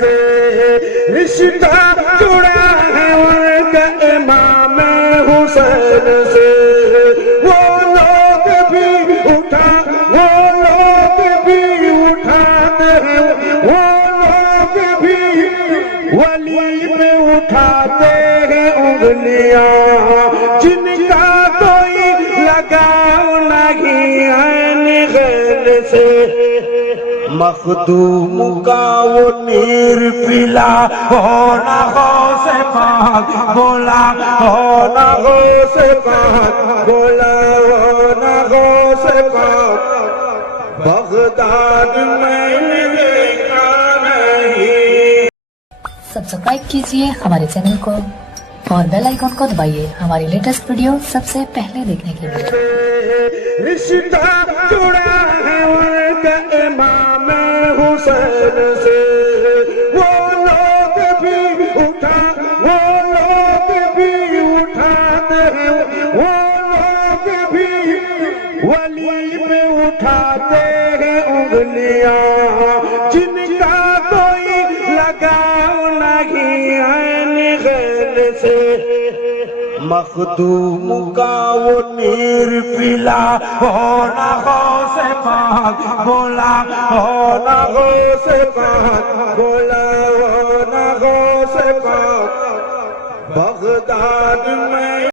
سے رشتہ جڑا ہے ان کا امام حسین سے، وہ لوگ بھی اٹھاتے ہیں، وہ لوگ بھی ولی پہ اٹھاتے ہیں انگلیاں، جن کا کوئی لگاؤ نہیں ہے نگل سے۔ مخدوم کا وہ نیر پلا ہونا غوث پاک بولا، ہونا غوث پاک بولا، ہونا غوث پاک بغداد میں دیکھا نہیں۔ سبسکرائب کیجئے ہمارے چینل کو اور بیل آئیکن کو دبائیے ہماری لیٹسٹ ویڈیو سب سے پہلے دیکھنے کے لیے۔ رشتہ جڑا ہے ان کا امام حسین سے، وہ لوگ بھی اٹھاتے ہیں، وہ لوگ بھی ولی پہ اٹھاتے ہیں انگلیاں، جن کا کوئی لگاؤ نہیں ہے نگل سے۔ مخدوم کا وہ نیر پلا ہونا غوث پاک بولا، ہونا غوث پاک بولا، ہونا غوث پاک بغداد میں